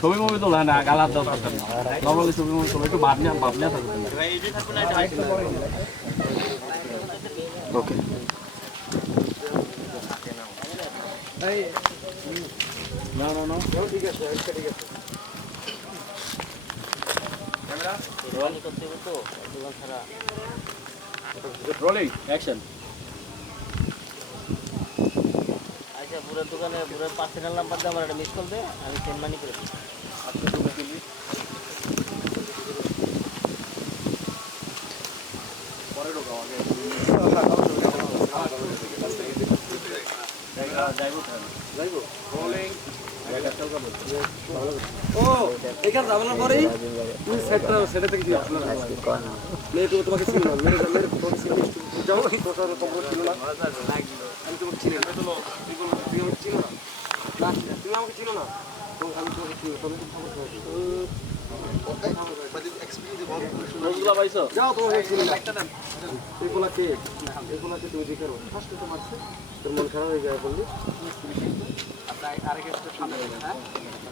ছবি মুভি তোলা না গালার দাও দরকার না নর্মালি ছবি মুভি তোলা একটু ভাব নিয়ে ভাব থাকবে ওকে। না না না। রোলিং অ্যাকশন পুরো দোকানে পুরো পার্সোনাল নাম্বার দিয়ে আমার একটা মিস কল দে, আমি সেন্ড মানি করে দিই দিয়ে তোমাকে যাও তোর কম্পিউটার ছিল না। আমি তোমাকে চিনি না। তুমি আমাকে চিনো না। তুমি আমাকে চিনো না। তো আমি তোমাকে চিনি তুমি মন খারাপ হয়ে যায় বললি। মানে ভালো লাগল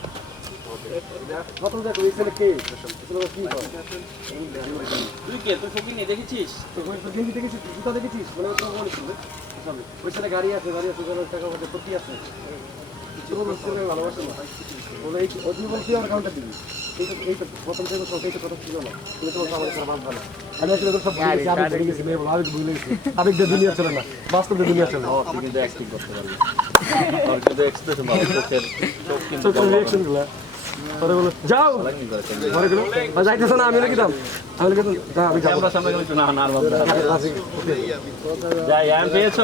প্রথম দেখো এই ছেলে কে? কি তুই কে? তুই শপিং এ দেখেছিস? তো ওই গেঞ্জি দেখেছিস? জুতা দেখেছিস? মনে হচ্ছে তোমার ওই ছেলে গাড়ি আছে গাড়ি আছে টাকা পয়সা প্রতি আছে। ভালোবাসে না বলে এই ও বলছি আমার কাউন্টার দিবি? প্রথম থেকে সব এই কথা ছিল না। তুমি তোমার আমাদের সারা ভালো আমি আসলে সব ভুলে গেছি আমি ভুলে গেছি মেয়ে বলো, আমি ভুলে গেছি। আবেগ দিয়ে দুনিয়া চলে না বাস্তব দিয়ে দুনিয়া চলে না। তুই কিন্তু অ্যাক্টিং করতে পারবি তোর কিন্তু এক্সপ্রেশন ভালো চোখের চোখ কিন্তু চোখের রিয়াকশনগুলা। যাও যাইতেছ না আমি লিখে দাম আমি আমি না না যাই আমি পেয়েছ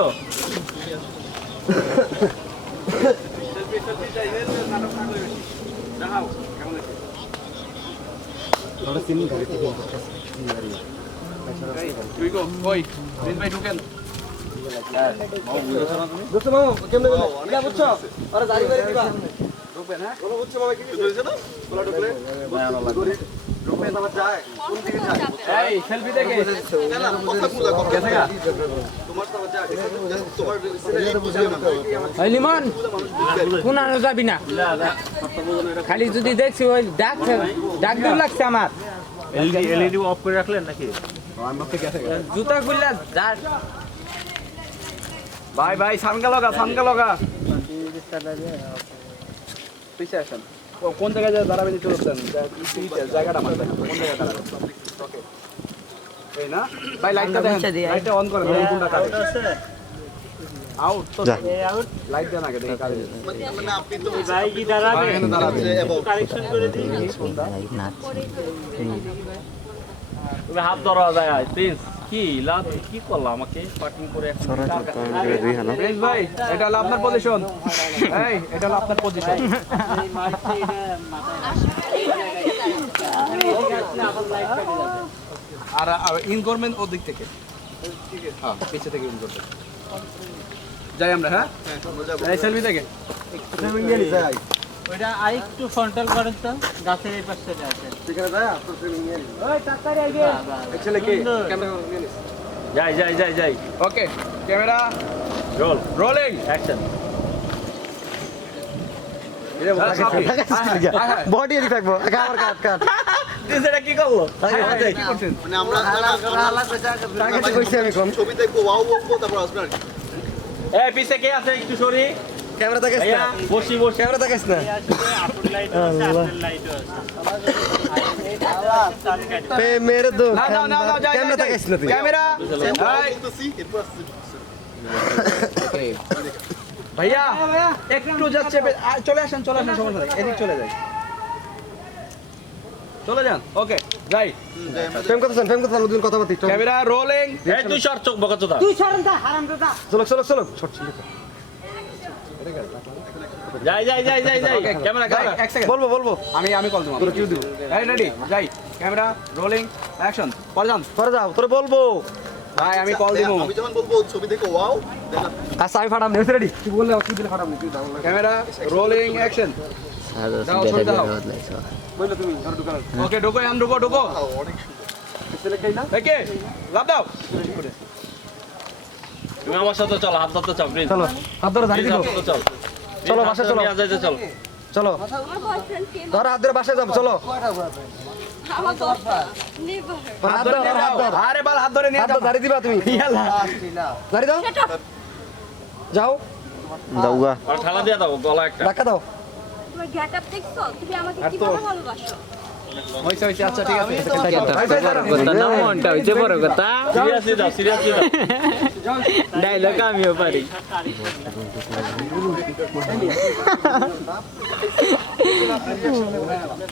বুঝছ কেমনে বুঝছ আরে জারি করে দিবা ঢুকবেন হ্যাঁ বলো বুঝছ মামা কি কি হয়েছে না? বলা ঢুকলে ঢুকবে তোমার যায়। কোন দিকে যায়? এই সেলফি দেখে। না না কথা বুঝা কথা তোমার তো যায়। তোমার ওই লিমন শুনানো যাবি না? খালি যদি দেখছি ওই ডাক ডাক দিও লাগছে আমার। এলইডি এলইডি অফ করে রাখলেন নাকি? জুতা খুললা যা ভাই ভাই সানগা লগা সানগা লগা পিছে আসেন। ও- কোন জায়গায় যা দাঁড়াবেন একটু বলতেন? জায়গাটা আমার কোন জায়গায় দাঁড়াবেন? ওকে এই না? ভাই লাইটটা দেখেন। লাইটটা অন করেন কোনটা কাটে? আউট তো লাইট দেন আগে দেখি কাটে। ভাই কি দাঁড়াবে? এখানে দাঁড়াবে। কারেকশন করে দিই তুমি হাত ধরা যায় প্রিন্স কি লাভ কি করল আমাকে? পার্কিং করে ভাই এটা হলো আপনার পজিশন এই এটা হলো আপনার পজিশন আর ইন করবেন ওর দিক থেকে। হ্যাঁ পিছে থেকে যাই আমরা হ্যাঁ? এই সেলফি থেকে ওইটা আরেকটু ফ্রন্টাল করেন তো গাছের এই পাশে আছে। সেখানে যায় তো ট্রেনিং নিয়ে নিস ওই তাড়াতাড়ি আগে। ছেলে কে ক্যামেরা নিয়ে নিস। যাই যাই যাই যাই। Okay camera. Roll. Rolling. Action. Body এদিকে থাকব আমার কাট কাট কি করল কি করছেন টাকা কইছি আমি কম এই পিছে কে আছে একটু সরি? ক্যামেরা দেখাস না। বসি বসি। ক্যামেরা দেখাস না। না না না না যাই ক্যামেরা দেখাস না তুই। ক্যামেরা ভাইয়া একটু যাচ্ছে চলে আসেন চলে আসেন সমস্যা নেই। এদিক চলে যাই। চলে যান? ওকে যাই। ফেম কথা ফেম কথা দুদিন কথা বলতি ক্যামেরা রোলিং এই তুই শর্ট চোখ বকাচোদা তুই দা হারাম দাদা চলো চলো চলো ছোট ছিল যাই যাই যাই যাই যাই। ক্যামেরা ক্যামেরা এক সেকেন্ড বলব বলব। আমি আমি কল দেবো কিউ দিব। রেডি যাই। ক্যামেরা রোলিং অ্যাকশন পরে যান। করে যাও তোরে বলব। ভাই আমি কল দিব আমি যখন বলব ছবি দেখে ওয়াও আচ্ছা আমি ফাটাম নেই রেডি তুই বললে তুই দিলে ফাটাম নেই ক্যামেরা রোলিং অ্যাকশন দাও ছবি দাও। বললে তুমি ওকে ঢোকো আম ঢোকো ঢোকো। অনেক ছেলে খাই না দেখে লাভ দাও। তুমি আমার সাথে চলো হাত ধরতে চাও প্লিজ চলো হাত ধরে দাঁড়িয়ে হাত দিবো চল চলো, বাসায় চলো। যাইতে চলো চলো। আমার ধর হাত ধরে বাসায় যাব চলো। আমার দশটা নেভার হাত ধর। ধর, হাত ধর। আরে বাল হাত ধরে নিয়ে হাত যাও। দিবা তুমি। দাঁড়িয়ে দাও। সেট যাও। দাউগা আর ঠালা দিয়ে দাও গলা একটা। ধাক্কা দাও। তোমার গেট আপ দেখছ? তুমি আমাকে কীভাবে ভালোবাসো? হইছে হইছে আচ্ছা ঠিক আছে। কথা না। মনটা হইছে বড় কথা। সিরিয়াসলি দাও সিরিয়াসলি দাও। ડાયલોગ કામ્યો ફરી.